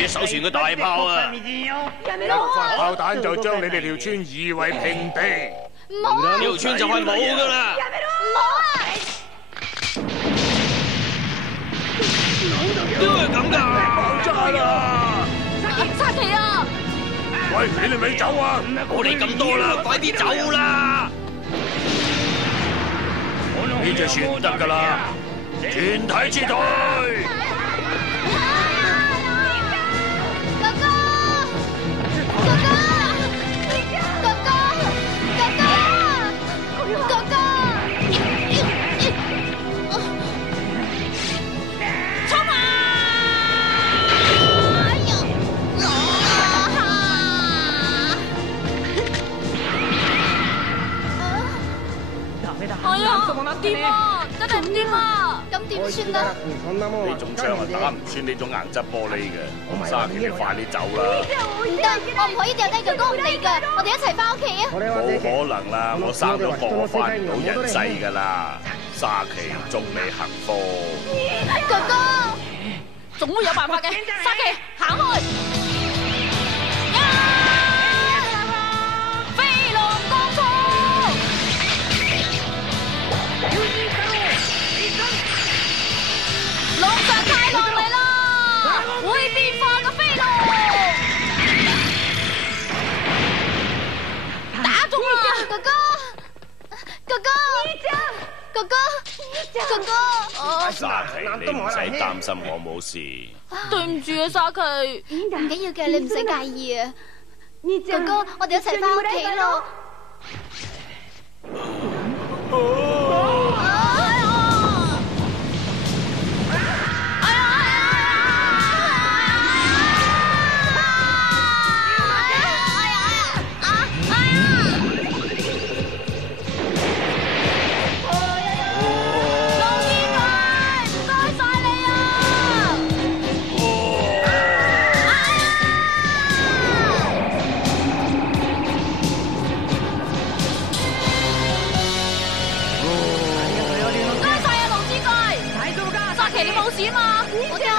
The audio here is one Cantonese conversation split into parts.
你手船嘅大炮啊！一個發炮彈就將你哋條村夷為平地。唔好啊！呢條村就係冇噶啦！唔好啊！都係咁噶！爆炸啦！沙琪啊！喂，你哋咪走啊！我哋咁多啦，快啲走啦！呢隻船唔得噶啦，全體撤退！掂啊！真係唔掂啊！咁點算啊？呢種槍啊，打唔穿呢種硬質玻璃嘅。沙琪，你快啲走啦！唔得，我唔可以掉低哥哥唔理噶，我哋一齊翻屋企啊！冇可能啦，我生咗個我翻唔到人世噶啦。沙琪，祝你幸福。哥哥，總會有辦法嘅。沙琪，行開！飛龍當衝！龍上太郎嚟啦！會變化嘅飛龍，打中啊！哥哥，哥哥，哥哥，哥哥，沙琪，你唔使擔心，我冇事。對唔住啊，沙琪，唔緊要嘅，你唔使介意啊。哥哥，我哋一齊翻屋企咯。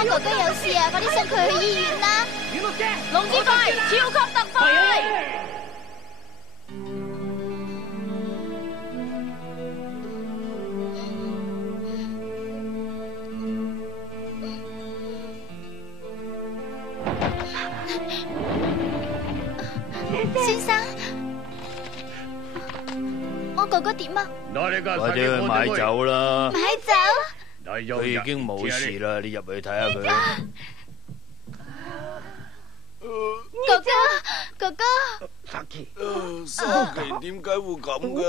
哥哥有事啊！快啲送佢去醫院啦！龍之怪，超級特快！先生，我哥哥點啊？快啲去買酒啦！買酒？佢已經冇事啦，你入去睇下佢。哥哥，哥哥，沙琪點解會咁嘅？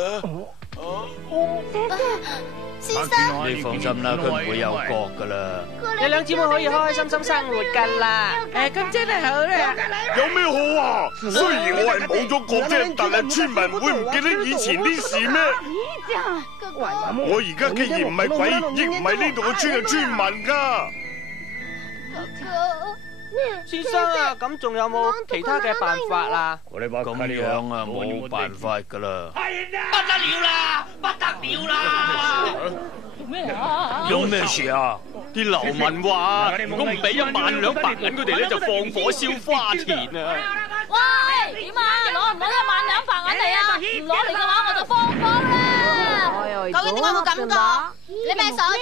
先生，你放心啦，佢唔會有角噶啦。你兩姊妹可以開開心心生活噶啦。咁真係好啦。有咩好啊？雖然我係冇咗角啫，但係村民會唔記得以前啲事咩？我而家既然唔係鬼，亦唔係呢度嘅村嘅村民噶。先生啊，咁仲有冇其他嘅辦法啊？咁樣啊，冇辦法噶啦。不得了啦！不得了啦！有咩事啊？啲流民話，如果唔俾1萬兩白銀佢哋咧，就放火燒花田啊！喂，點啊？攞唔攞1萬兩白銀嚟啊？唔攞嚟嘅話，我就放火啦！究竟點解會咁講？你咪傻咗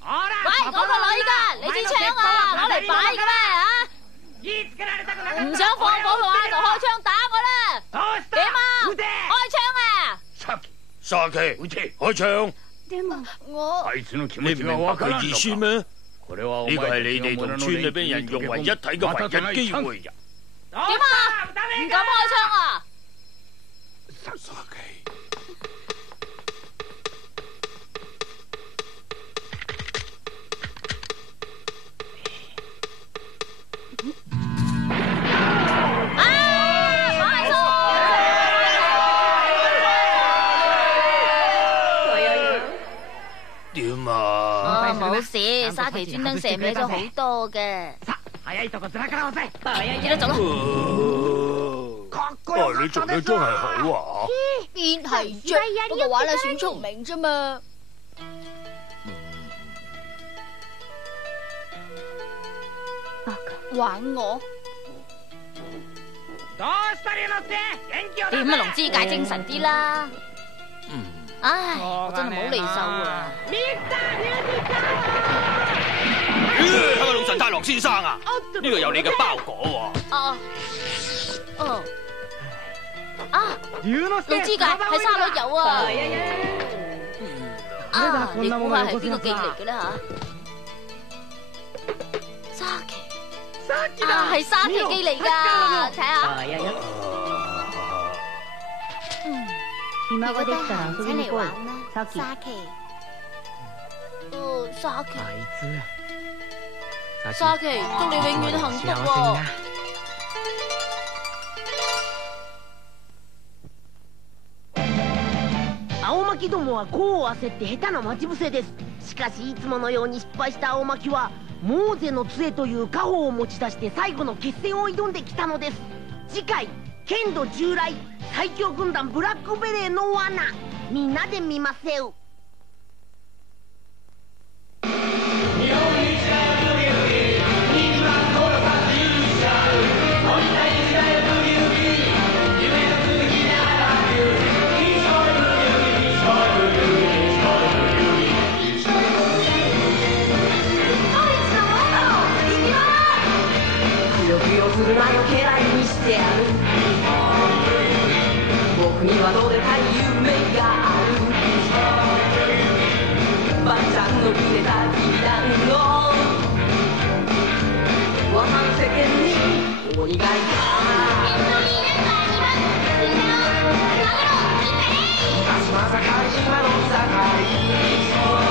啊！喂，我個女噶，你支槍啊，攞嚟擺嘅咩啊？唔想放火嘅話，就開槍打我啦！點啊？開槍啊！沙琪，開槍！我你唔明白佢意思咩？呢個係你哋同村裏邊人融為一體嘅唯一機會。點啊？唔敢開槍啊！沙琪。點啊？冇事，沙琪專登射歪咗好多嘅。記得走啦！你做得真係好啊！邊係啫？不過話你算聰明啫嘛。バカ。玩我？點啊，龍之介精神啲啦！唉，我真係冇離手啊！係咪龍神太郎先生啊？呢度有你嘅包裹喎。龍之介係沙律油啊！你估下係邊個寄嚟嘅咧吓？沙琪係沙琪寄嚟噶，睇下。如果得閒請嚟玩啦，沙琪。沙琪，沙琪，祝你永遠幸福喎！青巻どもは功を焦って下手な待ち伏せです。しかしいつものように失敗した青巻はモーゼの杖という家宝を持ち出して最後の決戦を挑んできたのです。次回剣道従来最強軍団ブラックベレーの罠、みんなで見ませう。するなよ家来にしてやる。僕にはどでかい夢がある。ばあちゃんのくれたきびだんごわかる世間にお願いだ。まさか今の盛り